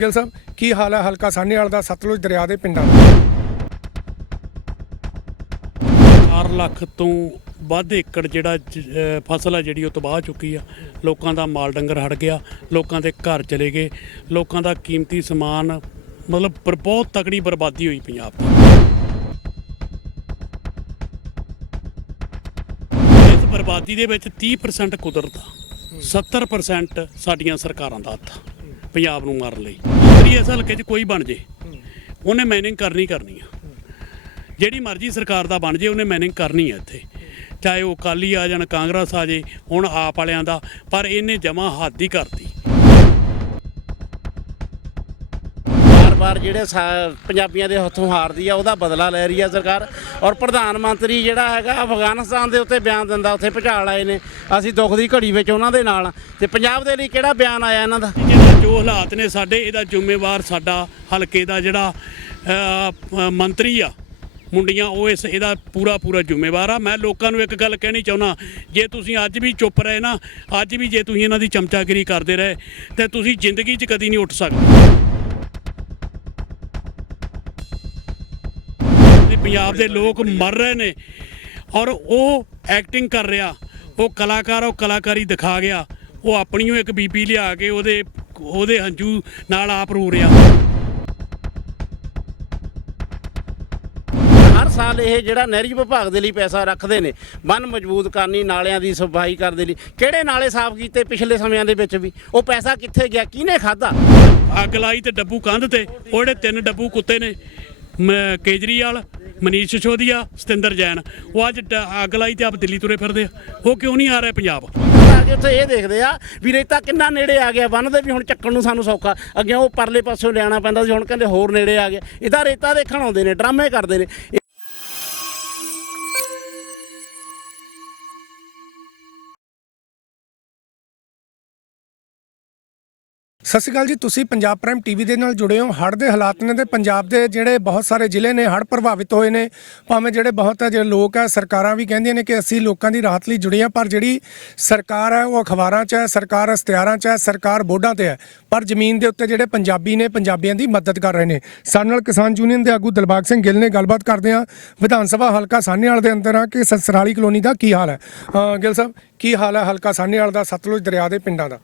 ਗਿੱਲ ਸਾਹਿਬ, ਕੀ ਹਾਲ ਹੈ ਹਲਕਾ ਸਾਹਨੇਵਾਲ ਦਾ ਸਤਲੁਜ ਦਰਿਆ ਦੇ ਪਿੰਡਾਂ ਦਾ? 4 ਲੱਖ ਤੋਂ ਵੱਧ ਏਕੜ ਜਿਹੜਾ ਜ- ਅਹ ਫਸਲ ਆ ਜਿਹੜੀ ਉਹ ਤਬਾਹ ਚੁੱਕੀ ਆ। ਲੋਕਾਂ ਦਾ ਮਾਲ ਡੰਗਰ ਹਟ ਗਿਆ, ਲੋਕਾਂ ਦੇ ਘਰ ਚਲੇ ਗਏ, ਲੋਕਾਂ ਦਾ ਕੀਮਤੀ ਸਮਾਨ ਮਤਲਬ ਪਰ ਬਹੁਤ ਤਕੜੀ ਬਰਬਾਦੀ ਹੋਈ ਪੰਜਾਬ ਦੀ। ਇਸ ਬਰਬਾਦੀ ਦੇ ਵਿੱਚ 30% ਕੁਦਰਤ ਆ 70% ਸਾਡੀਆਂ ਸਰਕਾਰਾਂ ਦਾ ਹੱਥ ਆ। ਪੰਜਾਬ ਨੂੰ ਮਾਰਨ ਲਈ। ਜਿਹੜੀ ਇਸ ਹਲਕੇ 'ਚ ਕੋਈ ਬਣ ਜੇ, ਉਹਨੇ ਮਾਈਨਿੰਗ ਕਰਨੀ ਕਰਨੀ ਆ। ਜਿਹੜੀ ਮਰਜ਼ੀ ਸਰਕਾਰ ਦਾ ਬਣ ਜੇ, ਉਹਨੇ ਮਾਈਨਿੰਗ ਕਰਨੀ ਹੈ ਇੱਥੇ। ਚਾਹੇ ਉਹ ਅਕਾਲੀ ਆ ਜਾਣ ਕਾਂਗਰਸ ਆ ਜੇ, ਹੁਣ ਆਪ ਵਾਲਿਆਂ ਦਾ, ਪਰ ਇਹਨੇ ਜਮਾ ਹੱਦ ਹੀ ਕਰਤੀ। ਬਾਰ-ਬਾਰ ਜਿਹੜੇ ਸਾ- ਪੰਜਾਬੀਆਂ ਦੇ ਹੱਥੋਂ ਹਾਰਦੀ ਆ, ਉਹਦਾ ਬਦਲਾ ਲੈ ਰਹੀ ਆ ਸਰਕਾਰ। ਔਰ ਪ੍ਰਧਾਨ ਮੰਤਰੀ ਜਿਹੜਾ ਹੈਗਾ, ਅਫਗਾਨਿਸਤਾਨ ਦੇ ਉੱਤੇ ਬਿਆਨ ਦਿੰਦਾ, ਉੱਥੇ ਭੁਚਾਲ ਆਏ ਨੇ। ਅਸੀਂ ਦੁੱਖ ਦੀ ਘੜੀ ਵਿੱਚ ਉਹਨਾਂ ਦੇ ਨਾਲ। ਆ। ਤੇ ਪੰਜਾਬ ਦੇ ਲਈ ਕਿਹੜਾ ਬਿਆਨ ਆਇਆ ਇਹਨਾਂ ਦਾ? ਜੋ ਹਾਲਾਤ ਨੇ ਸਾਡੇ, ਇਹਦਾ ਜ਼ਿੰਮੇਵਾਰ ਸਾਡਾ ਹਲਕੇ ਦਾ ਜਿਹੜਾ ਮੰਤਰੀ ਆ, ਮੁੰਡੀਆਂ, ਉਹ ਇਸ, ਇਹਦਾ ਪੂਰਾ ਪੂਰਾ ਜ਼ਿੰਮੇਵਾਰ ਆ। ਮੈਂ ਲੋਕਾਂ ਨੂੰ ਇੱਕ ਗੱਲ ਕਹਿਣੀ ਚਾਹੁੰਦਾ, ਜੇ ਤੁਸੀਂ ਅੱਜ ਵੀ ਚੁੱਪ ਰਹੇ ਨਾ, ਅੱਜ ਵੀ ਜੇ ਤੁਸੀਂ ਇਹਨਾਂ ਦੀ ਚਮਚਾਗਿਰੀ ਕਰਦੇ ਰਹੇ, ਤੇ ਤੁਸੀਂ ਜ਼ਿੰਦਗੀ 'ਚ ਕਦੀ ਨਹੀਂ ਉੱਠ ਸਕਦੇ। ਪੰਜਾਬ ਦੇ ਲੋਕ ਮਰ ਰਹੇ ਨੇ, ਔਰ ਉਹ ਐਕਟਿੰਗ ਕਰ ਰਿਹਾ, ਉਹ ਕਲਾਕਾਰ, ਉਹ ਕਲਾਕਾਰੀ ਦਿਖਾ ਗਿਆ, ਉਹ ਆਪਣੀ ਓ ਇੱਕ ਬੀਬੀ ਲਿਆ ਕੇ ਉਹਦੇ ਉਹਦੇ ਹੰਝੂ ਨਾਲ ਆਪ ਰੋ ਰਿਹਾ। ਹਰ ਸਾਲ ਇਹ ਜਿਹੜਾ ਨਹਿਰੀ ਵਿਭਾਗ ਦੇ ਲਈ ਪੈਸਾ ਰੱਖਦੇ ਨੇ ਬੰਨ ਮਜ਼ਬੂਤ ਕਰਨੀ ਨਾਲਿਆਂ ਦੀ ਸਫ਼ਾਈ ਕਰਨ ਦੇ ਲਈ। ਕਿਹੜੇ ਨਾਲੇ ਸਾਫ਼ ਕੀਤੇ ਪਿਛਲੇ ਸਮਿਆਂ ਦੇ ਵਿੱਚ ਵੀ? ਉਹ ਪੈਸਾ ਕਿੱਥੇ ਗਿਆ? ਕਿਹਨੇ ਖਾਦਾ ਅੱਗ ਲਾਈ ਤੇ ਡੱਬੂ ਕੰਧ ਤੇ ਉਹ ਜਿਹੜੇ ਤਿੰਨ ਡੱਬੂ ਕੁੱਤੇ ਨੇ। ਕੇਜਰੀਵਾਲ ਮਨੀਸ਼ ਸਿਸੋਦੀਆ ਸਤਿੰਦਰ ਜੈਨ। ਉਹ ਅੱਜ ਅੱਗ ਲਾਈ ਤੇ ਆਪ ਦਿੱਲੀ ਤੁਰੇ ਫਿਰਦੇ ਆ। ਉਹ ਕਿਉਂ ਨਹੀਂ ਆ ਰਿਹਾ ਪੰਜਾਬ? ਕੇ ਉੱਥੇ ਇਹ ਦੇਖਦੇ ਆ ਵੀ ਰੇਤਾ ਕਿੰਨਾ ਨੇੜੇ ਆ ਗਿਆ ਬੰਨ ਦੇ ਵੀ ਹੁਣ ਚੱਕਣ ਨੂੰ ਸਾਨੂੰ ਸੌਖਾ। ਅੱਗੇ ਉਹ ਪਰਲੇ ਪਾਸਿਓਂ ਲਿਆਣਾ ਪੈਂਦਾ ਸੀ, ਹੁਣ ਕਹਿੰਦੇ ਹੋਰ ਨੇੜੇ ਆ ਗਿਆ। ਇਹਦਾ ਰੇਤਾ ਦੇਖਣ ਆਉਂਦੇ ਨੇ, ਡਰਾਮੇ ਕਰਦੇ ਨੇ। ਸਤਿ ਸ਼੍ਰੀ ਅਕਾਲ ਜੀ, ਤੁਸੀਂ ਪੰਜਾਬ ਪ੍ਰਾਈਮ ਟੀਵੀ ਦੇ ਨਾਲ ਜੁੜੇ ਹੋ। ਹੜ੍ਹ ਦੇ ਹਾਲਾਤ ਨੇ ਤੇ ਪੰਜਾਬ ਦੇ ਜਿਹੜੇ ਬਹੁਤ ਸਾਰੇ ਜ਼ਿਲ੍ਹੇ ਨੇ, ਹੜ੍ਹ ਪ੍ਰਭਾਵਿਤ ਹੋਏ ਨੇ। ਭਾਵੇਂ ਜਿਹੜੇ ਬਹੁਤ ਜਿਹੜੇ ਲੋਕ ਆ, ਸਰਕਾਰਾਂ ਵੀ ਕਹਿੰਦੀਆਂ ਨੇ ਕਿ ਅਸੀਂ ਲੋਕਾਂ ਦੀ ਰਾਹਤ ਲਈ ਜੁੜੇ ਆ ਪਰ ਜਿਹੜੀ ਸਰਕਾਰ ਹੈ ਉਹ ਅਖਬਾਰਾਂ 'ਚ ਹੈ, ਸਰਕਾਰ ਅਸਤਿਆਰਾਂ 'ਚ ਹੈ, ਸਰਕਾਰ ਬੋਰਡਾਂ ਤੇ ਹੈ। ਪਰ ਜ਼ਮੀਨ ਦੇ ਉੱਤੇ ਜਿਹੜੇ ਪੰਜਾਬੀ ਨੇ, ਪੰਜਾਬੀਆਂ ਦੀ ਮਦਦ ਕਰ ਰਹੇ ਨੇ। ਸਾਡੇ ਨਾਲ ਕਿਸਾਨ ਯੂਨੀਅਨ ਦੇ ਆਗੂ ਦਿਲਬਾਗ ਸਿੰਘ ਗਿੱਲ ਨੇ ਗੱਲਬਾਤ ਕਰਦੇ ਆ ਵਿਧਾਨ ਸਭਾ ਹਲਕਾ ਸਾਹਨੇਵਾਲ ਦੇ ਅੰਦਰ ਆ ਕਿ ਸਸਰਾਲੀ ਕਲੋਨੀ ਦਾ ਕੀ ਹਾਲ ਹੈ? ਗਿੱਲ ਸਾਹਿਬ, ਕੀ ਹਾਲ ਹੈ ਹਲਕਾ ਸਾਹਨੇਵਾਲ ਦਾ, ਸਤਲੁਜ ਦਰਿਆ ਦੇ ਪਿੰਡਾਂ ਦਾ?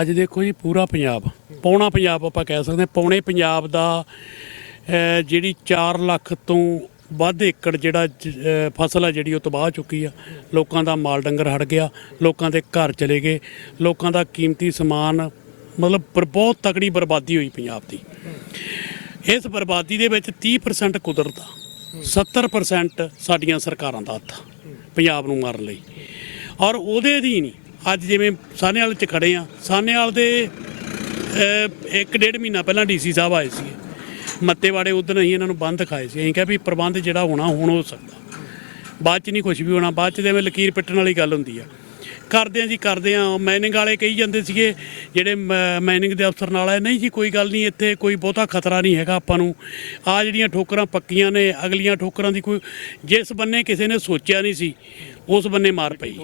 ਅੱਜ ਦੇਖੋ ਜੀ ਪੂਰਾ ਪੰਜਾਬ, ਪੌਣਾ ਪੰਜਾਬ ਆਪਾਂ ਕਹਿ ਸਕਦੇ ਹਾਂ, ਪੌਣੇ ਪੰਜਾਬ ਦਾ ਜਿਹੜੀ 4 ਲੱਖ ਤੋਂ ਵੱਧ ਏਕੜ ਜਿਹੜਾ ਜ- ਫਸਲ ਆ ਜਿਹੜੀ ਉਹ ਤਬਾਹ ਚੁੱਕੀ ਆ। ਲੋਕਾਂ ਦਾ ਮਾਲ ਡੰਗਰ ਹਟ ਗਿਆ, ਲੋਕਾਂ ਦੇ ਘਰ ਚਲੇ ਗਏ, ਲੋਕਾਂ ਦਾ ਕੀਮਤੀ ਸਮਾਨ ਮਤਲਬ ਪਰ ਬਹੁਤ ਤਕੜੀ ਬਰਬਾਦੀ ਹੋਈ ਪੰਜਾਬ ਦੀ। ਇਸ ਬਰਬਾਦੀ ਦੇ ਵਿੱਚ 30% ਕੁਦਰਤ ਆ 70% ਸਾਡੀਆਂ ਸਰਕਾਰਾਂ ਦਾ ਹੱਥ ਪੰਜਾਬ ਨੂੰ ਮਾਰਨ ਲਈ। ਔਰ ਉਹਦੇ ਅਧੀਨ ਹੀ ਅੱਜ ਜਿਵੇਂ ਸਾਨੇਵਾਲ ਚ ਖੜੇ ਆ ਸਾਨੇਵਾਲ ਦੇ ਇੱਕ ਡੇਢ ਮਹੀਨਾ ਪਹਿਲਾਂ ਡੀਸੀ ਸਾਹਿਬ ਆਏ ਸੀ ਮੱਤੇਵਾੜੇ ਉਦੋਂ ਅਸੀਂ ਇਹਨਾਂ ਨੂੰ ਬੰਦ ਖਾਏ ਸੀ। ਅਸੀਂ ਕਿਹਾ ਵੀ ਪ੍ਰਬੰਧ ਜਿਹੜਾ ਹੋਣਾ ਹੁਣ ਹੋ ਸਕਦਾ। ਬਾਅਦ ਚ ਨਹੀਂ ਕੁਝ ਵੀ ਹੋਣਾ, ਬਾਅਦ ਚ ਜਿਵੇਂ ਲਕੀਰ ਪਿੱਟਣ ਵਾਲੀ ਗੱਲ ਹੁੰਦੀ ਆ। ਕਰਦੇ ਆ ਜੀ, ਕਰਦੇ ਆ ਮਾਈਨਿੰਗ ਵਾਲੇ ਕਹੀ ਜਾਂਦੇ ਸੀਗੇ, ਜਿਹੜੇ ਮਾਈਨਿੰਗ ਦੇ ਅਫਸਰ ਨਾਲ ਆਏ, ਨਹੀਂ ਜੀ, ਕੋਈ ਗੱਲ ਨਹੀਂ, ਇੱਥੇ ਕੋਈ ਬਹੁਤਾ ਖਤਰਾ ਨਹੀਂ ਹੈਗਾ ਆਪਾਂ ਨੂੰ। ਆ ਜਿਹੜੀਆਂ ਠੋਕਰਾਂ ਪੱਕੀਆਂ ਨੇ, ਅਗਲੀਆਂ ਠੋਕਰਾਂ ਦੀ ਕੋਈ, ਜਿਸ ਬੰਨੇ ਕਿਸੇ ਨੇ ਸੋਚਿਆ ਨਹੀਂ ਸੀ, ਉਸ ਬੰਨੇ ਮਾਰ ਪਈ।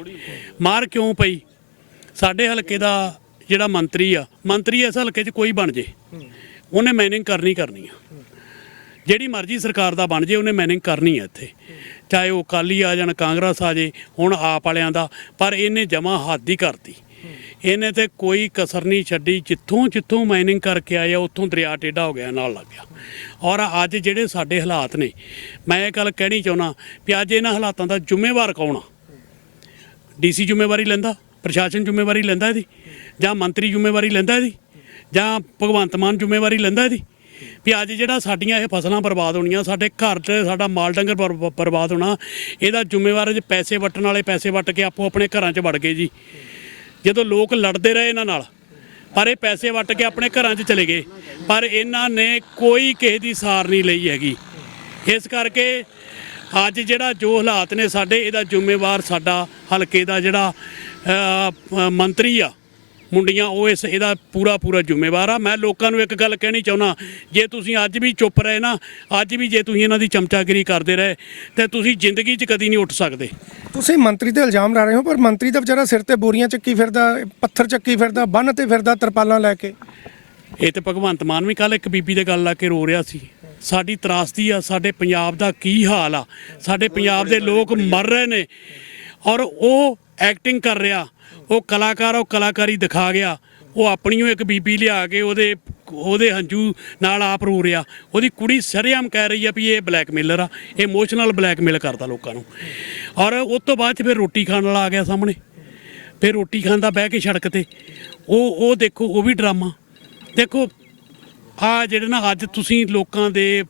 ਮਾਰ ਕਿਉਂ ਪਈ? ਸਾਡੇ ਹਲਕੇ ਦਾ ਜਿਹੜਾ ਮੰਤਰੀ ਆ, ਮੰਤਰੀ ਇਸ ਹਲਕੇ 'ਚ ਕੋਈ ਬਣ ਜੇ। ਉਹਨੇ ਮਾਈਨਿੰਗ ਕਰਨੀ ਕਰਨੀ ਆ। ਜਿਹੜੀ ਮਰਜ਼ੀ ਸਰਕਾਰ ਦਾ ਬਣ ਜੇ, ਉਹਨੇ ਮਾਈਨਿੰਗ ਕਰਨੀ ਆ ਇੱਥੇ। ਚਾਹੇ ਉਹ ਅਕਾਲੀ ਆ ਜਾਣ ਕਾਂਗਰਸ ਆ ਜੇ, ਹੁਣ ਆਪ ਵਾਲਿਆਂ ਦਾ, ਪਰ ਇਹਨੇ ਜਮਾ ਹੱਦ ਹੀ ਕਰਤੀ। ਇਹਨੇ ਤੇ ਕੋਈ ਕਸਰ ਨਹੀਂ ਛੱਡੀ। ਜਿੱਥੋਂ ਜਿੱਥੋਂ ਮਾਈਨਿੰਗ ਕਰਕੇ ਆਇਆ, ਉੱਥੋਂ ਦਰਿਆ ਟੇਢਾ ਹੋ ਗਿਆ, ਨਾਲ ਲੱਗ ਗਿਆ। ਔਰ ਅੱਜ ਜਿਹੜੇ ਸਾਡੇ ਹਾਲਾਤ ਨੇ, ਮੈਂ ਇਹ ਗੱਲ ਕਹਿਣੀ ਚਾਹੁੰਦਾ ਵੀ ਅੱਜ ਇਹਨਾਂ ਹਾਲਾਤਾਂ ਦਾ ਜ਼ਿੰਮੇਵਾਰ ਕੌਣ ਆ? ਡੀਸੀ ਜ਼ਿੰਮੇਵਾਰੀ ਲੈਂਦਾ। ਪ੍ਰਸ਼ਾਸਨ ਜ਼ਿੰਮੇਵਾਰੀ ਲੈਂਦਾ ਇਹਦੀ, ਜਾਂ ਮੰਤਰੀ ਜ਼ਿੰਮੇਵਾਰੀ ਲੈਂਦਾ ਇਹਦੀ, ਜਾਂ ਭਗਵੰਤ ਮਾਨ ਜ਼ਿੰਮੇਵਾਰੀ ਲੈਂਦਾ ਇਹਦੀ, ਵੀ ਅੱਜ ਜਿਹੜਾ ਸਾਡੀਆਂ ਇਹ ਫਸਲਾਂ ਬਰਬਾਦ ਹੋਣੀਆਂ, ਸਾਡੇ ਘਰ 'ਚ ਸਾਡਾ ਮਾਲ ਡੰਗਰ ਬਰ- ਬਰਬਾਦ ਹੋਣਾ, ਇਹਦਾ ਜ਼ਿੰਮੇਵਾਰ ਜੇ ਪੈਸੇ ਵਟਣ ਵਾਲੇ ਪੈਸੇ ਵਟ ਕੇ ਆਪੋ ਆਪਣੇ ਘਰਾਂ 'ਚ ਵੜ ਗਏ ਜੀ। ਜਦੋਂ ਲੋਕ ਲੜਦੇ ਰਹੇ ਇਹਨਾਂ ਨਾਲ, ਪਰ ਇਹ ਪੈਸੇ ਵਟ ਕੇ ਆਪਣੇ ਘਰਾਂ 'ਚ ਚਲੇ ਗਏ, ਪਰ ਇਹਨਾਂ ਨੇ ਕੋਈ ਕਿਸੇ ਦੀ ਸਾਰ ਨਹੀਂ ਲਈ ਹੈਗੀ। ਇਸ ਕਰਕੇ ਅੱਜ ਜਿਹੜਾ ਜੋ ਹਾਲਾਤ ਨੇ ਸਾਡੇ, ਇਹਦਾ ਜ਼ਿੰਮੇਵਾਰ ਸਾਡਾ ਹਲਕੇ ਦਾ ਜਿਹੜਾ ਮੰਤਰੀ ਆ। ਮੁੰਡੀਆਂ ਉਹ ਇਸ ਇਹਦਾ ਪੂਰਾ ਪੂਰਾ ਜ਼ਿੰਮੇਵਾਰ ਆ। ਮੈਂ ਲੋਕਾਂ ਨੂੰ ਇੱਕ ਗੱਲ ਕਹਿਣੀ ਚਾਹੁੰਦਾ ਜੇ ਤੁਸੀਂ ਅੱਜ ਵੀ ਚੁੱਪ ਰਹੇ ਨਾ ਅੱਜ ਵੀ ਜੇ ਤੁਸੀਂ ਇਹਨਾਂ ਦੀ ਚਮਚਾਗਿਰੀ ਕਰਦੇ ਰਹੇ ਤੇ ਤੁਸੀਂ ਜ਼ਿੰਦਗੀ 'ਚ ਕਦੀ ਨਹੀਂ ਉੱਠ ਸਕਦੇ। ਤੁਸੀਂ ਮੰਤਰੀ ਤੇ ਇਲਜ਼ਾਮ ਲਾ ਰਹੇ ਹੋ ਪਰ ਮੰਤਰੀ ਤਾਂ ਵਿਚਾਰਾ ਸਿਰ ਤੇ ਬੋਰੀਆਂ ਚੱਕੀ ਫਿਰਦਾ ਪੱਥਰ ਚੱਕੀ ਫਿਰਦਾ ਬੰਨ ਤੇ ਫਿਰਦਾ ਤਰਪਾਲਾਂ ਲੈ ਕੇ। ਇਹ ਤੇ ਭਗਵੰਤ ਮਾਨ ਵੀ ਕੱਲ ਇੱਕ ਬੀਬੀ ਦੇ ਗੱਲ ਲਾ ਕੇ ਰੋ ਰਿਹਾ ਸੀ। ਸਾਡੀ ਤਰਾਸਦੀ ਆ ਸਾਡੇ ਪੰਜਾਬ ਦਾ ਕੀ ਹਾਲ ਆ? ਸਾਡੇ ਪੰਜਾਬ ਦੇ ਲੋਕ ਮਰ ਰਹੇ ਨੇ। ਔਰ ਉਹ ਐਕਟਿੰਗ ਕਰ ਰਿਹਾ। ਉਹ ਕਲਾਕਾਰ, ਉਹ ਕਲਾਕਾਰੀ ਦਿਖਾ ਗਿਆ। ਉਹ ਆਪਣੀਓ ਇੱਕ ਬੀਬੀ ਲਿਆ ਕੇ ਉਹਦੇ ਉਹਦੇ ਹੰਝੂ ਨਾਲ ਆਪ ਰੋ ਰਿਹਾ। ਉਹਦੀ ਕੁੜੀ ਸਰੇਆਮ ਕਹਿ ਰਹੀ ਆ ਵੀ ਇਹ ਬਲੈਕਮੇਲਰ ਆ। ਇਹ ਇਮੋਸ਼ਨਲ ਬਲੈਕਮੇਲ ਕਰਦਾ ਲੋਕਾਂ ਨੂੰ। ਔਰ ਉਸ ਤੋਂ ਬਾਅਦ 'ਚ ਫਿਰ ਰੋਟੀ ਖਾਣ ਵਾਲਾ ਆ ਗਿਆ ਸਾਹਮਣੇ। ਫਿਰ ਰੋਟੀ ਖਾਂਦਾ ਬਹਿ ਕੇ ਸੜਕ ਤੇ। ਉਹ ਉਹ ਦੇਖੋ, ਉਹ ਵੀ ਡਰਾਮਾ। ਦੇਖੋ, ਆ ਜਿਹੜੇ ਨਾ ਅੱਜ ਤੁਸੀਂ ਲੋਕਾਂ ਦੇ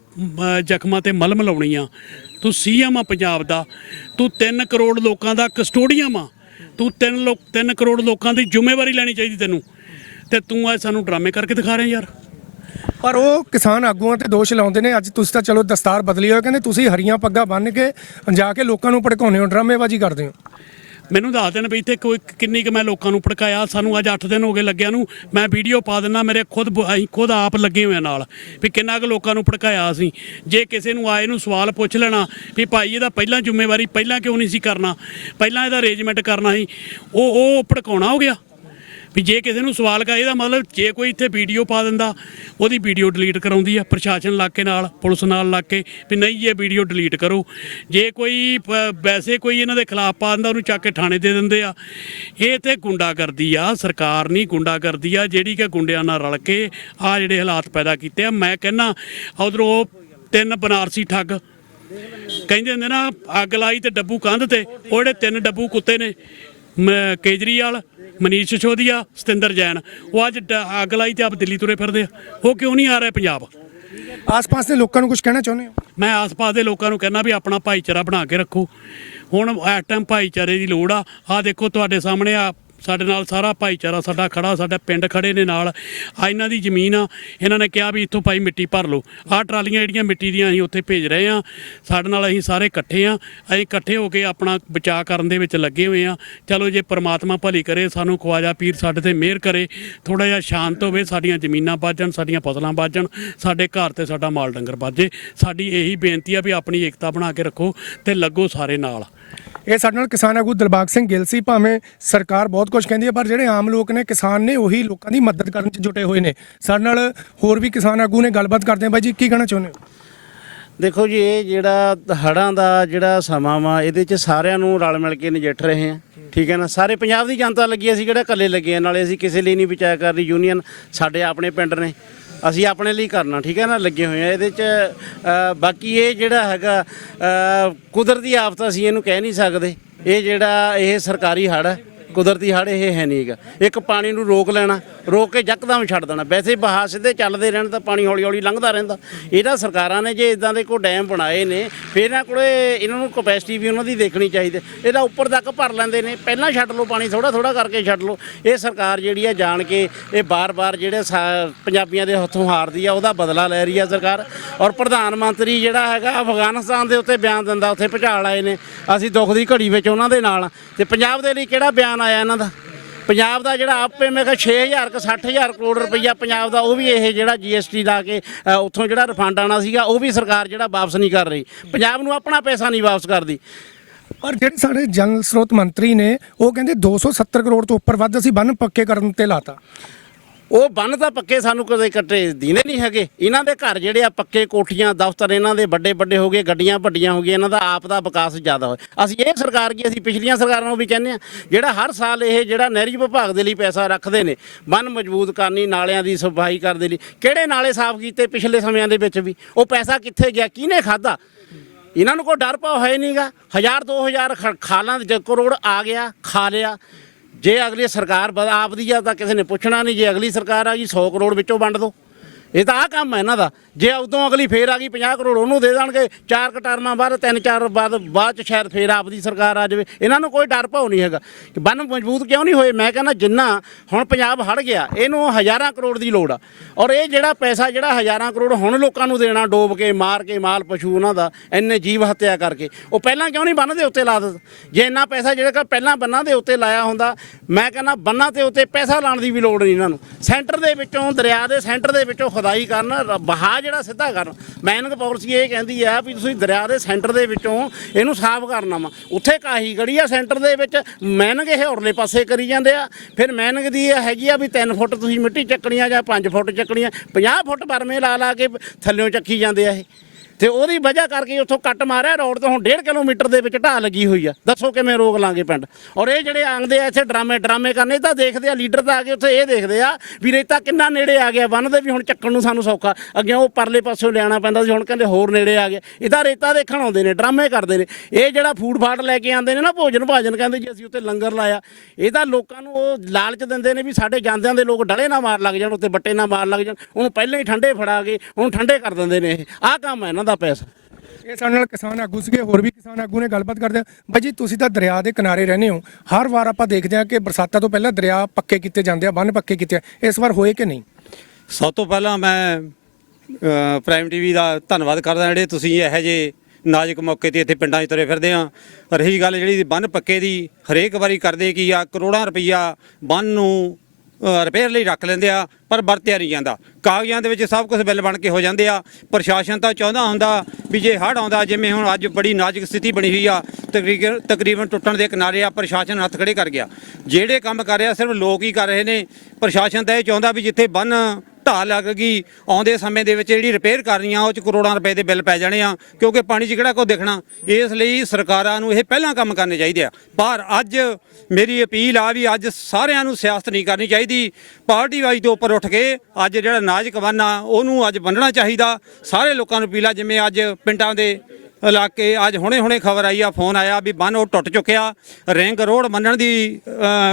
ਜ਼ਖਮਾਂ ਤੇ ਮਲਮ ਲਾਉਣੀ ਆ ਤੂੰ ਸੀਐਮ ਆ ਪੰਜਾਬ ਦਾ। ਤੂੰ 3 ਕਰੋੜ ਲੋਕਾਂ ਦਾ ਕਸਟੋਡੀਅਮ ਆ। ਤੂੰ 3 ਲੋਕ 3 ਕਰੋੜ ਲੋਕਾਂ ਦੀ ਜ਼ਿੰਮੇਵਾਰੀ ਲੈਣੀ ਚਾਹੀਦੀ ਤੈਨੂੰ। ਤੇ ਤੂੰ ਅੱਜ ਸਾਨੂੰ ਡਰਾਮੇ ਕਰਕੇ ਦਿਖਾ ਰਿਹਾ ਯਾਰ। ਪਰ ਉਹ ਕਿਸਾਨ ਆਗੂਆਂ ਤੇ ਦੋਸ਼ ਲਾਉਂਦੇ ਨੇ, ਅੱਜ ਤੁਸੀਂ ਤਾਂ ਚਲੋ ਦਸਤਾਰ ਬਦਲੀ ਹੋਏ ਕਹਿੰਦੇ ਤੁਸੀਂ ਹਰੀਆਂ ਪੱਗਾਂ ਬੰਨ੍ਹ ਕੇ ਜਾ ਕੇ ਲੋਕਾਂ ਨੂੰ ਭੜਕਾਉਂਦੇ ਹੋ, ਡਰਾਮੇਬਾਜ਼ੀ ਕਰਦੇ ਹੋ। ਮੈਨੂੰ ਦੱਸ ਦੇਣ ਵੀ ਇੱਥੇ ਕੋਈ ਕਿੰਨੀ ਕੁ ਮੈਂ ਲੋਕਾਂ ਨੂੰ ਭੜਕਾਇਆ, ਸਾਨੂੰ ਅੱਜ 8 ਦਿਨ ਹੋ ਗਏ ਲੱਗਿਆ ਨੂੰ, ਮੈਂ ਵੀਡੀਓ ਪਾ ਦਿੰਦਾ, ਮੇਰੇ ਖੁਦ ਬ- ਅਸੀਂ ਖੁਦ ਆਪ ਲੱਗੇ ਹੋਏ ਆ ਨਾਲ, ਵੀ ਕਿੰਨਾ ਕੁ ਲੋਕਾਂ ਨੂੰ ਭੜਕਾਇਆ ਅਸੀਂ। ਜੇ ਕਿਸੇ ਨੂੰ ਆਏ ਨੂੰ ਸਵਾਲ ਪੁੱਛ ਲੈਣਾ, ਵੀ ਭਾਈ ਇਹਦਾ ਪਹਿਲਾਂ ਜ਼ਿੰਮੇਵਾਰੀ ਪਹਿਲਾਂ ਕਿਉਂ ਨਹੀਂ ਸੀ ਕਰਨਾ, ਪਹਿਲਾਂ ਇਹਦਾ ਅਰੇਂਜਮੈਂਟ ਕਰਨਾ ਸੀ, ਉਹ ਉਹ ਭੜਕਾਉਣਾ ਹੋ ਗਿਆ? ਵੀ ਜੇ ਕਿਸੇ ਨੂੰ ਸਵਾਲ ਕਾ ਇਹਦਾ ਮਤਲਬ ਜੇ ਕੋਈ ਇੱਥੇ ਵੀਡੀਓ ਪਾ ਦਿੰਦਾ, ਉਹਦੀ ਵੀਡੀਓ ਡਿਲੀਟ ਕਰਾਉਂਦੀ ਆ, ਪ੍ਰਸ਼ਾਸਨ ਇਲਾਕੇ ਨਾਲ, ਪੁਲਿਸ ਨਾਲ ਲੱਗ ਕੇ ਵੀ ਨਹੀਂ ਇਹ ਵੀਡੀਓ ਡਿਲੀਟ ਕਰੋ। ਜੇ ਕੋਈ ਵੈਸੇ ਕੋਈ ਇਹਨਾਂ ਦੇ ਖਿਲਾਫ ਪਾ ਦਿੰਦਾ, ਉਹਨੂੰ ਚੱਕ ਕੇ ਥਾਣੇ ਦੇ ਦਿੰਦੇ ਆ। ਇਹ ਤੇ ਗੁੰਡਾਗਰਦੀ ਆ, ਸਰਕਾਰ ਨਹੀਂ ਗੁੰਡਾ ਕਰਦੀ ਆ, ਜਿਹੜੀ ਕਿ ਗੁੰਡਿਆਂ ਨਾਲ ਰਲ ਕੇ ਆ ਜਿਹੜੇ ਹਾਲਾਤ ਪੈਦਾ ਕੀਤੇ ਆ। ਮੈਂ ਕਹਿੰਨਾ ਉਧਰੋਂ ਤਿੰਨ ਬਨਾਰਸੀ ਠੱਗ, ਕਹਿੰਦੇ ਹੁੰਦੇ ਨਾ, ਅੱਗ ਲਾਈ ਤੇ ਡੱਬੂ ਕੰਧ ਤੇ, ਉਹ ਜਿਹੜੇ ਤਿੰਨ ਡੱਬੂ ਕੁੱਤੇ ਨੇ, ਮ- ਕੇਜਰੀਵਾਲ ਮਨੀਸ਼ ਸਿਸੋਦੀਆ ਸਤਿੰਦਰ ਜੈਨ। ਉਹ ਅੱਜ ਡ- ਅੱਗ ਲਾਈ ਤੇ ਆਪ ਦਿੱਲੀ ਤੁਰੇ ਫਿਰਦੇ ਆ। ਉਹ ਕਿਉਂ ਨਹੀਂ ਆ ਰਿਹਾ ਪੰਜਾਬ? ਆਸ-ਪਾਸ ਦੇ ਲੋਕਾਂ ਨੂੰ ਕੁਝ ਕਹਿਣਾ ਚਾਹੁੰਦੇ ਹੋ? ਮੈਂ ਆਸ-ਪਾਸ ਦੇ ਲੋਕਾਂ ਨੂੰ ਕਹਿੰਦਾ ਵੀ ਆਪਣਾ ਭਾਈਚਾਰਾ ਬਣਾ ਕੇ ਰੱਖੋ। ਹੁਣ ਇਸ ਟਾਈਮ ਭਾਈਚਾਰੇ ਦੀ ਲੋੜ ਆ। ਆ ਦੇਖੋ ਤੁਹਾਡੇ ਸਾਹਮਣੇ ਆ ਸਾਡੇ ਨਾਲ ਸਾਰਾ ਭਾਈਚਾਰਾ, ਸਾਡਾ ਖੜਾ, ਸਾਡਾ ਪਿੰਡ ਖੜੇ ਨੇ ਨਾਲ। ਆ ਇਹਨਾਂ ਦੀ ਜ਼ਮੀਨ ਆ। ਇਹਨਾਂ ਨੇ ਕਿਹਾ ਵੀ ਇੱਥੋਂ ਭਾਈ ਮਿੱਟੀ ਭਰ ਲਓ। ਆਹ ਟਰਾਲੀਆਂ ਜਿਹੜੀਆਂ ਮਿੱਟੀ ਦੀਆਂ ਅਸੀਂ ਉੱਥੇ ਭੇਜ ਰਹੇ ਆ। ਸਾਡੇ ਨਾਲ ਅਸੀਂ ਸਾਰੇ ਇਕੱਠੇ ਆ। ਅਸੀਂ ਇਕੱਠੇ ਹੋ ਕੇ ਆਪਣਾ ਬਚਾਅ ਕਰਨ ਦੇ ਵਿੱਚ ਲੱਗੇ ਹੋਏ ਆ। ਚਲੋ ਜੇ ਪ੍ਰਮਾਤਮਾ ਭਲੀ ਕਰੇ, ਸਾਨੂੰ ਖਵਾਜਾ ਪੀਰ ਸਾਡੇ ਤੇ ਮਿਹਰ ਕਰੇ ਥੋੜਾ ਜਿਹਾ ਸ਼ਾਂਤ ਹੋਵੇ, ਸਾਡੀਆਂ ਜ਼ਮੀਨਾਂ ਬਾਜਣ ਸਾਡੀਆਂ ਫਸਲਾਂ ਬਾਜਣ ਸਾਡੇ ਘਰ ਤੇ ਸਾਡਾ ਮਾਲ ਡੰਗਰ ਬਾਜੇ ਸਾਡੀ ਇਹੀ ਬੇਨਤੀ ਆ ਵੀ ਆਪਣੀ ਏਕਤਾ ਬਣਾ ਕੇ ਰੱਖੋ ਤੇ ਲੱਗੋ ਸਾਰੇ ਨਾਲ। ਇਹ ਸਾਡੇ ਨਾਲ ਕਿਸਾਨ ਆਗੂ ਦਿਲਬਾਗ ਸਿੰਘ ਗਿੱਲ ਸੀ। ਭਾਵੇਂ ਸਰਕਾਰ ਬਹੁਤ ਕੁਝ ਕਹਿੰਦੀ ਹੈ, ਪਰ ਜਿਹੜੇ ਆਮ ਲੋਕ ਨੇ, ਕਿਸਾਨ ਨੇ ਉਹੀ ਲੋਕਾਂ ਦੀ ਮਦਦ ਕਰਨ 'ਚ ਜੁਟੇ ਹੋਏ ਨੇ। ਸਾਡੇ ਨਾਲ ਹੋਰ ਵੀ ਕਿਸਾਨ ਆਗੂ ਨੇ ਗੱਲਬਾਤ ਕਰਦੇ ਆ ਬਾਈ ਜੀ, ਕੀ ਕਹਿਣਾ ਚਾਹੁੰਦੇ ਹੋ? ਦੇਖੋ ਜੀ, ਇਹ ਜਿਹੜਾ ਹੜਾਂ ਦਾ ਜਿਹੜਾ ਸਮਾਂ ਵਾ, ਇਹਦੇ 'ਚ ਸਾਰਿਆਂ ਨੂੰ ਰਲ ਮਿਲ ਕੇ ਨਜਿੱਠ ਰਹੇ ਆ ਠੀਕ ਹੈ ਨਾ? ਸਾਰੇ ਪੰਜਾਬ ਦੀ ਜਨਤਾ ਲੱਗੀ ਅਸੀਂ ਕਿਹੜਾ ਇਕੱਲੇ ਲੱਗੇ ਆ ਨਾਲੇ ਅਸੀਂ ਕਿਸੇ ਲਈ ਨਹੀਂ ਵਿਚਾਰ ਕਰ ਰਹੀ। ਯੂਨੀਅਨ ਸਾਡੇ ਆਪਣੇ ਪਿੰਡ ਨੇ। ਅਸੀਂ ਆਪਣੇ ਲਈ ਕਰਨਾ ਠੀਕ ਹੈ ਨਾ ਲੱਗੇ ਹੋਏ ਆ। ਇਹਦੇ 'ਚ ਅ, ਬਾਕੀ ਇਹ ਜਿਹੜਾ ਹੈਗਾ ਅ, ਕੁਦਰਤੀ ਆਫਤ ਅਸੀਂ ਇਹਨੂੰ ਕਹਿ ਨਹੀਂ ਸਕਦੇ। ਇਹ ਜਿਹੜਾ ਇਹ ਸਰਕਾਰੀ ਹੜ੍ਹ ਹੈ। ਕੁਦਰਤੀ ਹੜ੍ਹ ਇਹ ਹੈ ਨਹੀਂਗਾ ਇੱਕ ਪਾਣੀ ਨੂੰ ਰੋਕ ਲੈਣਾ, ਰੋਕ ਕੇ ਯਕਦਮ ਛੱਡ ਦੇਣਾ। ਵੈਸੇ ਬਹਾ ਸਿੱਧੇ ਚੱਲਦੇ ਰਹਿਣ ਤਾਂ ਪਾਣੀ ਹੌਲੀ ਹੌਲੀ ਲੰਘਦਾ ਰਹਿੰਦਾ। ਇਹਦਾ ਸਰਕਾਰਾਂ ਨੇ ਜੇ ਇਦਾਂ ਦੇ ਕੋਈ ਡੈਮ ਬਣਾਏ ਨੇ, ਫਿਰ ਇਹਨਾਂ ਕੋਲੇ ਇਹਨਾਂ ਨੂੰ ਕਪੈਸਿਟੀ ਵੀ ਉਹਨਾਂ ਦੀ ਦੇਖਣੀ ਚਾਹੀਦੀ। ਇਹਦਾ ਉੱਪਰ ਤੱਕ ਭਰ ਲੈਂਦੇ ਨੇ। ਪਹਿਲਾਂ ਛੱਡ ਲਓ ਪਾਣੀ ਥੋੜਾ ਥੋੜਾ ਕਰਕੇ ਛੱਡ ਲਓ। ਇਹ ਸਰਕਾਰ ਜਿਹੜੀ ਆ ਜਾਣ ਕੇ ਇਹ ਬਾਰ-ਬਾਰ ਜਿਹੜੇ ਸਾ- ਪੰਜਾਬੀਆਂ ਦੇ ਹੱਥੋਂ ਹਾਰਦੀ ਆ, ਉਹਦਾ ਬਦਲਾ ਲੈ ਰਹੀ ਆ ਸਰਕਾਰ। ਔਰ ਪ੍ਰਧਾਨ ਮੰਤਰੀ ਜਿਹੜਾ ਹੈਗਾ, ਅਫਗਾਨਿਸਤਾਨ ਦੇ ਉੱਤੇ ਬਿਆਨ ਦਿੰਦਾ, ਉੱਥੇ ਭੁਚਾਲ ਆਏ ਨੇ। ਅਸੀਂ ਦੁੱਖ ਦੀ ਘੜੀ ਵਿੱਚ ਉਹਨਾਂ ਦੇ ਨਾਲ ਆ। ਤੇ ਪੰਜਾਬ ਦੇ ਲਈ ਕਿਹੜਾ ਬਿਆਨ ਆਇਆ ਇਹਨਾਂ ਦਾ? ਪੰਜਾਬ ਦਾ ਜਿਹੜਾ ਆਪੇ ਮੈਂ ਕਿਹਾ 6000 ਕ 60000 ਕਰੋੜ ਰੁਪਈਆ ਪੰਜਾਬ ਦਾ ਉਹ ਵੀ ਇਹ ਜਿਹੜਾ GST ਲਾ ਕੇ ਅ, ਉੱਥੋਂ ਜਿਹੜਾ ਰਿਫੰਡ ਆਣਾ ਸੀਗਾ ਉਹ ਵੀ ਸਰਕਾਰ ਜਿਹੜਾ ਵਾਪਸ ਨਹੀਂ ਕਰ ਰਹੀ। ਪੰਜਾਬ ਨੂੰ ਆਪਣਾ ਪੈਸਾ ਨਹੀਂ ਵਾਪਸ ਕਰਦੀ। ਪਰ ਜਿਹੜੇ ਸਾਡੇ ਜਲ ਸਰੋਤ ਮੰਤਰੀ ਨੇ ਉਹ ਕਹਿੰਦੇ 270 ਕਰੋੜ ਤੋਂ ਉੱਪਰ ਵੱਧ ਅਸੀਂ ਬੰਨ ਪੱਕੇ ਕਰਨ ਤੇ ਲਾਤਾ। ਉਹ ਬੰਨ ਤਾਂ ਪੱਕੇ ਸਾਨੂੰ ਕਦੇ ਕੱਟੇ ਦੀਨੇ ਨਹੀਂ ਹੈਗੇ। ਇਹਨਾਂ ਦੇ ਘਰ ਜਿਹੜੇ ਆ ਪੱਕੇ ਕੋਠੀਆਂ, ਦਫ਼ਤਰ, ਇਹਨਾਂ ਦੇ ਵੱਡੇ ਵੱਡੇ ਹੋ ਗਏ, ਗੱਡੀਆਂ ਵੱਡੀਆਂ ਹੋ ਗਈਆਂ, ਇਹਨਾਂ ਦਾ ਆਪ ਦਾ ਵਿਕਾਸ ਜ਼ਿਆਦਾ ਹੋਇਆ। ਅਸੀਂ ਇਹ ਸਰਕਾਰ ਕੀ ਅਸੀਂ ਪਿਛਲੀਆਂ ਸਰਕਾਰਾਂ ਨੂੰ ਵੀ ਕਹਿੰਦੇ ਆ, ਜਿਹੜਾ ਹਰ ਸਾਲ ਇਹ ਜਿਹੜਾ ਨਹਿਰੀ ਵਿਭਾਗ ਦੇ ਲਈ ਪੈਸਾ ਰੱਖਦੇ ਨੇ, ਬੰਨ ਮਜ਼ਬੂਤ ਕਰਨੀ, ਨਾਲਿਆਂ ਦੀ ਸਫ਼ਾਈ ਕਰਦੇ ਲਈ, ਕਿਹੜੇ ਨਾਲੇ ਸਾਫ਼ ਕੀਤੇ ਪਿਛਲੇ ਸਮਿਆਂ ਦੇ ਵਿੱਚ ਵੀ? ਉਹ ਪੈਸਾ ਕਿੱਥੇ ਗਿਆ, ਕਿਹਨੇ ਖਾਦਾ ਇਹਨਾਂ ਨੂੰ ਕੋਈ ਡਰ ਪਾ ਹੈ ਨਹੀਂਗਾ ਹਜ਼ਾਰ 2000 ਖ- ਖਾਲਾਂ ਦੇ, ਕਰੋੜ ਆ ਗਿਆ, ਖਾ ਲਿਆ। ਜੇ ਅਗਲੀ ਸਰਕਾਰ ਬਦ- ਆਪਦੀ ਆ ਤਾਂ ਕਿਸੇ ਨੇ ਪੁੱਛਣਾ ਨਹੀਂ, ਜੇ ਅਗਲੀ ਸਰਕਾਰ ਆ ਗਈ 100 ਕਰੋੜ ਵਿੱਚੋਂ ਵੰਡ ਦੋ। ਇਹ ਤਾਂ ਆ ਕੰਮ ਹੈ ਇਹਨਾਂ ਦਾ। ਜੇ ਉਦੋਂ ਅਗਲੀ ਫੇਰ ਆ ਗਈ 50 ਕਰੋੜ ਉਹਨੂੰ ਦੇ ਦੇਣਗੇ। ਚਾਰ ਕਟਾਰਮਾਂ ਬਾਅਦ, ਤਿੰਨ ਚਾਰ ਬਾਅਦ ਬਾਅਦ ਚ ਸ਼ਾਇਦ ਫੇਰ ਆਪਦੀ ਸਰਕਾਰ ਆ ਜਾਵੇ। ਇਹਨਾਂ ਨੂੰ ਕੋਈ ਡਰ ਭਾਉ ਨਹੀਂ ਹੈਗਾ। ਕਿ ਬੰਨ ਮਜ਼ਬੂਤ ਕਿਉਂ ਨਹੀਂ ਹੋਏ? ਮੈਂ ਕਹਿੰਦਾ ਜਿੰਨਾ ਹੁਣ ਪੰਜਾਬ ਹੜ ਗਿਆ, ਇਹਨੂੰ ਹਜ਼ਾਰਾਂ ਕਰੋੜ ਦੀ ਲੋੜ ਆ। ਔਰ ਇਹ ਜਿਹੜਾ ਪੈਸਾ, ਜਿਹੜਾ ਹਜ਼ਾਰਾਂ ਕਰੋੜ ਹੁਣ ਲੋਕਾਂ ਨੂੰ ਦੇਣਾ, ਡੋਬ ਕੇ, ਮਾਰ ਕੇ, ਮਾਲ ਪਸ਼ੂ ਉਹਨਾਂ ਦਾ, ਇੰਨੇ ਜੀਵ ਹੱਤਿਆ ਕਰਕੇ। ਉਹ ਪਹਿਲਾਂ ਕਿਉਂ ਨਹੀਂ ਬੰਨ ਦੇ ਉੱਤੇ ਲਾ ਦਿੱਤਾ? ਜੇ ਇੰਨਾ ਪੈਸਾ ਜਿਹੜਾ ਪਹਿਲਾਂ ਬੰਨਾਂ ਦੇ ਉੱਤੇ ਲਾਇਆ ਹੁੰਦਾ, ਮੈਂ ਕਹਿੰਦਾ ਬੰਨਾਂ ਦੇ ਉੱਤੇ ਪੈਸਾ ਲਾਉਣ ਦੀ ਵੀ ਲੋੜ ਨਹੀਂ ਇਹਨਾਂ ਨੂੰ। ਸੈਂਟਰ ਦੇ ਵਿੱਚੋਂ, ਦਰਿਆ ਦੇ ਸੈਂਟਰ ਦੇ ਵਿੱਚੋਂ ਖੁਦਾਈ ਕਰਨ, ਰ- ਬਹਾ ਜਿਹੜਾ ਸਿੱਧਾ ਕਰਨ ਮੈਨਿੰਗ ਪਾਲਿਸੀ ਇਹ ਕਹਿੰਦੀ ਆ ਵੀ ਤੁਸੀਂ ਦਰਿਆ ਦੇ ਸੈਂਟਰ ਦੇ ਵਿੱਚੋਂ ਇਹਨੂੰ ਸਾਫ਼ ਕਰਨਾ ਵਾ। ਉੱਥੇ ਕਾਹੀ ਗੜੀ ਆ ਸੈਂਟਰ ਦੇ ਵਿੱਚ, ਮੈਨਿੰਗ ਇਹ ਔਰਲੇ ਪਾਸੇ ਕਰੀ ਜਾਂਦੇ ਆ। ਫਿਰ ਮੈਨਿੰਗ ਦੀ ਇਹ ਹੈਗੀ ਆ ਵੀ 3 ਫੁੱਟ ਤੁਸੀਂ ਮਿੱਟੀ ਚੱਕਣੀ ਆ ਜਾਂ 5 ਫੁੱਟ ਚੱਕਣੀ ਆ 50 ਫੁੱਟ ਪਰਮੇ ਲਾ ਲਾ ਕੇ ਥੱਲਿਓਂ ਚੱਕੀ ਜਾਂਦੇ ਆ ਇਹ। ਤੇ ਉਹਦੀ ਵਜ੍ਹਾ ਕਰਕੇ ਉੱਥੋਂ ਕੱਟ ਮਾਰਿਆ, ਰੋਡ ਤੋਂ ਹੁਣ 1.5 ਕਿਲੋਮੀਟਰ ਦੇ ਵਿੱਚ ਢਾਹ ਲੱਗੀ ਹੋਈ ਆ। ਦੱਸੋ ਕਿਵੇਂ ਰੋਕ ਲਾਂਗੇ ਪਿੰਡ? ਔਰ ਇਹ ਜਿਹੜੇ ਆਂਦੇ ਆ ਇੱਥੇ ਡਰਾਮੇ ਡਰਾਮੇ ਕਰਨੇ, ਇਹ ਤਾਂ ਦੇਖਦੇ ਆ, ਲੀਡਰ ਤਾਂ ਆ ਕੇ ਉੱਥੇ ਇਹ ਦੇਖਦੇ ਆ ਵੀ ਰੇਤਾ ਕਿੰਨਾ ਨੇੜੇ ਆ ਗਿਆ ਬੰਨ ਦੇ ਵੀ ਹੁਣ ਚੱਕਣ ਨੂੰ ਸਾਨੂੰ ਸੌਖਾ। ਅੱਗੇ ਉਹ ਪਰਲੇ ਪਾਸਿਓਂ ਲਿਆਣਾ ਪੈਂਦਾ ਸੀ, ਹੁਣ ਕਹਿੰਦੇ ਹੋਰ ਨੇੜੇ ਆ ਗਿਆ। ਇਹ ਤਾਂ ਰੇਤਾ ਦੇਖਣ ਆਉਂਦੇ ਨੇ, ਡਰਾਮੇ ਕਰਦੇ ਨੇ। ਇਹ ਜਿਹੜਾ ਫੂਡ ਫਾਟ ਲੈ ਕੇ ਆਉਂਦੇ ਨੇ ਨਾ, ਭੋਜਨ ਭਾਜਨ ਕਹਿੰਦੇ ਜੀ, ਅਸੀਂ ਉੱਥੇ ਲੰਗਰ ਲਾਇਆ। ਇਹਦਾ ਲੋਕਾਂ ਨੂੰ ਉਹ ਲਾਲਚ ਦਿੰਦੇ ਨੇ ਵੀ ਸਾਡੇ ਜਾਂਦਿਆਂ ਦੇ ਲੋਕ ਡਲੇ ਨਾ ਮਾਰ ਲੱਗ ਜਾਣ ਉੱਤੇ ਬੱਟੇ ਨਾ ਮਾਰ ਲੱਗ ਜਾਣ। ਉਹਨੂੰ ਪਹਿਲਾਂ ਹੀ ਠੰਡੇ ਫੜਾ ਕੇ ਉਹਨੂੰ ਠੰਡੇ ਕਰ ਦਿੰਦੇ ਨੇ ਇਹ। ਆਹ ਕੰਮ ਹੈ ਇਹਨਾਂ ਦਾ। ਪੈਸਾ ਇਹ ਸਾਡੇ ਨਾਲ ਕਿਸਾਨ ਆਗੂ ਸੀਗੇ ਹੋਰ ਵੀ ਕਿਸਾਨ ਆਗੂ ਨੇ ਗੱਲਬਾਤ ਕਰਦੇ ਆ। ਬਾਈ ਜੀ ਤੁਸੀਂ ਤਾਂ ਦਰਿਆ ਦੇ ਕਿਨਾਰੇ ਰਹਿੰਦੇ ਹੋ। ਹਰ ਵਾਰ ਆਪਾਂ ਦੇਖਦੇ ਆ ਕਿ ਬਰਸਾਤਾਂ ਤੋਂ ਪਹਿਲਾਂ ਦਰਿਆ ਪੱਕੇ ਕੀਤੇ ਜਾਂਦੇ ਆ ਬੰਨ ਪੱਕੇ ਕੀਤੇ ਆ। ਇਸ ਵਾਰ ਹੋਏ ਕਿ ਨਹੀਂ? ਸਭ ਤੋਂ ਪਹਿਲਾਂ ਮੈਂ ਅ, ਪ੍ਰਾਈਮ ਟੀਵੀ ਦਾ ਧੰਨਵਾਦ ਕਰਦਾ ਜਿਹੜੇ ਤੁਸੀਂ ਇਹੋ ਜਿਹੇ ਨਾਜ਼ੁਕ ਮੌਕੇ ਤੇ ਇੱਥੇ ਪਿੰਡਾਂ 'ਚ ਤੁਰੇ ਫਿਰਦੇ ਆ। ਰਹੀ ਗੱਲ ਜਿਹੜੀ ਬੰਨ ਪੱਕੇ ਦੀ ਹਰੇਕ ਵਾਰੀ ਕਰਦੇ ਕੀ ਆ ਕਰੋੜਾਂ ਰੁਪਈਆ ਬੰਨ ਨੂੰ ਰਿਪੇਅਰ ਲਈ ਰੱਖ ਲੈਂਦੇ ਆ, ਪਰ ਵਰਤਿਆ ਨਹੀਂ ਜਾਂਦਾ। ਕਾਗਜ਼ਾਂ ਦੇ ਵਿੱਚ ਸਭ ਕੁਝ ਬਿੱਲ ਬਣ ਕੇ ਹੋ ਜਾਂਦੇ ਆ। ਪ੍ਰਸ਼ਾਸਨ ਤਾਂ ਚਾਹੁੰਦਾ ਹੁੰਦਾ ਵੀ ਜੇ ਹੜ੍ਹ ਆਉਂਦਾ, ਜਿਵੇਂ ਹੁਣ ਅੱਜ ਬੜੀ ਨਾਜ਼ੁਕ ਸਥਿਤੀ ਬਣੀ ਹੋਈ ਆ, ਤਕਰੀਬਨ ਤਕਰੀਬਨ ਟੁੱਟਣ ਦੇ ਕਿਨਾਰੇ ਆ, ਪ੍ਰਸ਼ਾਸਨ ਹੱਥ ਖੜੇ ਕਰ ਗਿਆ। ਜਿਹੜੇ ਕੰਮ ਕਰ ਰਿਹਾ, ਸਿਰਫ ਲੋਕ ਹੀ ਕਰ ਰਹੇ ਨੇ। ਪ੍ਰਸ਼ਾਸਨ ਤਾਂ ਇਹ ਚਾਹੁੰਦਾ ਵੀ ਜਿੱਥੇ ਬੰਨ ਢਾਹ ਲੱਗ ਗਈ। ਆਉਂਦੇ ਸਮੇਂ ਦੇ ਵਿੱਚ ਜਿਹੜੀ ਰਿਪੇਅਰ ਕਰਨੀ ਆ ਉਹ ਚ ਕਰੋੜਾਂ ਰੁਪਏ ਦੇ ਬਿੱਲ ਪੈ ਜਾਣੇ ਆ, ਕਿਉਂਕਿ ਪਾਣੀ 'ਚ ਕਿਹੜਾ ਕੋ ਦੇਖਣਾ। ਇਸ ਲਈ ਸਰਕਾਰਾਂ ਨੂੰ ਇਹ ਪਹਿਲਾਂ ਕੰਮ ਕਰਨੇ ਚਾਹੀਦੇ ਆ। ਪਰ ਅੱਜ ਮੇਰੀ ਅਪੀਲ ਆ ਵੀ ਅੱਜ ਸਾਰਿਆਂ ਨੂੰ ਸਿਆਸਤ ਨਹੀਂ ਕਰਨੀ ਚਾਹੀਦੀ। ਪਾਰਟੀ ਵਾਈਜ਼ ਤੋਂ ਉੱਪਰ ਉੱਠ ਕੇ ਅੱਜ ਜਿਹੜਾ ਨਾਜ਼ੁਕ ਬੰਨ ਉਹਨੂੰ ਅੱਜ ਵੰਡਣਾ ਚਾਹੀਦਾ। ਸਾਰੇ ਲੋਕਾਂ ਨੂੰ ਅਪੀਲ ਆ, ਜਿਵੇਂ ਅੱਜ ਪਿੰਡਾਂ ਦੇ ਇਲਾਕੇ, ਅੱਜ ਹੁਣੇ ਹੁਣੇ ਖਬਰ ਆਈ ਆ, ਫੋਨ ਆਇਆ ਵੀ ਬੰਨ ਉਹ ਟੁੱਟ ਚੁੱਕਿਆ। ਰਿੰਗ ਰੋਡ ਮੰਨਣ ਦੀ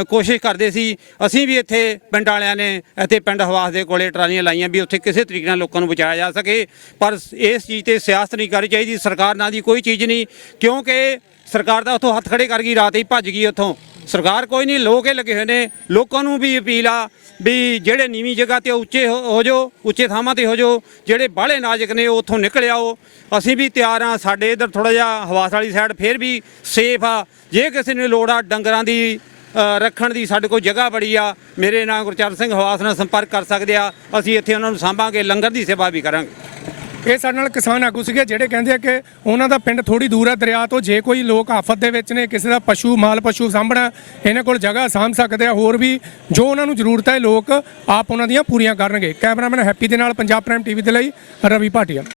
ਕੋਸ਼ਿਸ਼ ਕਰਦੇ ਸੀ। ਅਸੀਂ ਵੀ ਇੱਥੇ ਪਿੰਡ ਵਾਲਿਆਂ ਨੇ, ਇੱਥੇ ਪਿੰਡ ਹਵਾਸ ਦੇ ਕੋਲੇ ਟਰਾਲੀਆਂ ਲਾਈਆਂ ਵੀ ਉੱਥੇ ਕਿਸੇ ਤਰੀਕੇ ਨਾਲ ਲੋਕਾਂ ਨੂੰ ਬਚਾਇਆ ਜਾ ਸਕੇ। ਪਰ ਇਸ ਚੀਜ਼ ਤੇ ਸਿਆਸਤ ਨਹੀਂ ਕਰਨੀ ਚਾਹੀਦੀ, ਸਰਕਾਰ ਨਾਲ ਦੀ ਕੋਈ ਚੀਜ਼ ਨਹੀਂ, ਕਿਉਂਕਿ ਸਰਕਾਰ ਦਾ ਉੱਥੋਂ ਹੱਥ ਖੜੇ ਕਰ ਗਈ, ਰਾਤ ਹੀ ਭੱਜ ਗਈ ਉੱਥੋਂ। ਸਰਕਾਰ ਕੋਈ ਨਹੀਂ, ਲੋਕ ਹੀ ਲੱਗੇ ਹੋਏ ਨੇ। ਲੋਕਾਂ ਨੂੰ ਵੀ ਅਪੀਲ ਆ ਵੀ ਜਿਹੜੇ ਨੀਵੀਂ ਜਗ੍ਹਾ ਤੇ ਉੱਚੇ ਹੋ ਹੋ ਜਾਓ, ਉੱਚੇ ਥਾਵਾਂ ਤੇ ਹੋ ਜਾਓ, ਜਿਹੜੇ ਬਾਹਲੇ ਨਾਜ਼ੁਕ ਨੇ, ਉਹ ਉੱਥੋਂ ਨਿਕਲ ਆਓ। ਅਸੀਂ ਵੀ ਤਿਆਰ ਆ, ਸਾਡੇ ਇਧਰ ਥੋੜਾ ਜਿਹਾ ਹਵਾਸ ਵਾਲੀ ਸਾਈਡ ਫੇਰ ਵੀ ਸੇਫ ਆ। ਜੇ ਕਿਸੇ ਨੂੰ ਲੋੜ ਆ ਡੰਗਰਾਂ ਦੀ ਰੱਖਣ ਦੀ, ਸਾਡੇ ਕੋਲ ਜਗ੍ਹਾ ਬੜੀ ਆ। ਮੇਰੇ ਨਾਲ ਗੁਰਚਰਨ ਸਿੰਘ ਹਵਾਸ ਨਾਲ ਸੰਪਰਕ ਕਰ ਸਕਦੇ ਆ। ਅਸੀਂ ਇੱਥੇ ਉਹਨਾਂ ਨੂੰ ਸਾਂਭਾਂਗੇ, ਲੰਗਰ ਦੀ ਸੇਵਾ ਵੀ ਕਰਾਂਗੇ। ਇਹ ਸਾਡੇ ਨਾਲ ਕਿਸਾਨ ਆਗੂ ਸੀਗੇ ਜਿਹੜੇ ਕਹਿੰਦੇ ਆ ਕਿ ਉਹਨਾਂ ਦਾ ਪਿੰਡ ਥੋੜੀ ਦੂਰ ਹੈ ਦਰਿਆ ਤੋਂ, ਜੇ ਕੋਈ ਲੋਕ ਆਫਤ ਦੇ ਵਿੱਚ ਨੇ, ਕਿਸੇ ਦਾ ਪਸ਼ੂ, ਮਾਲ ਪਸ਼ੂ ਸਾਂਭਣਾ, ਇਹਨਾਂ ਕੋਲ ਜਗ੍ਹਾ ਸਾਂਭ ਸਕਦੇ ਆ, ਹੋਰ ਵੀ ਜੋ ਉਹਨਾਂ ਨੂੰ ਜ਼ਰੂਰਤ ਹੈ, ਲੋਕ ਆਪ ਉਹਨਾਂ ਦੀਆਂ ਪੂਰੀਆਂ ਕਰਨਗੇ। ਕੈਮਰਾਮੈਨ ਹੈਪੀ ਦੇ ਨਾਲ ਪੰਜਾਬ ਪ੍ਰਾਈਮ ਟੀਵੀ ਦੇ ਲਈ ਰਵੀ ਭਾਟੀਆ।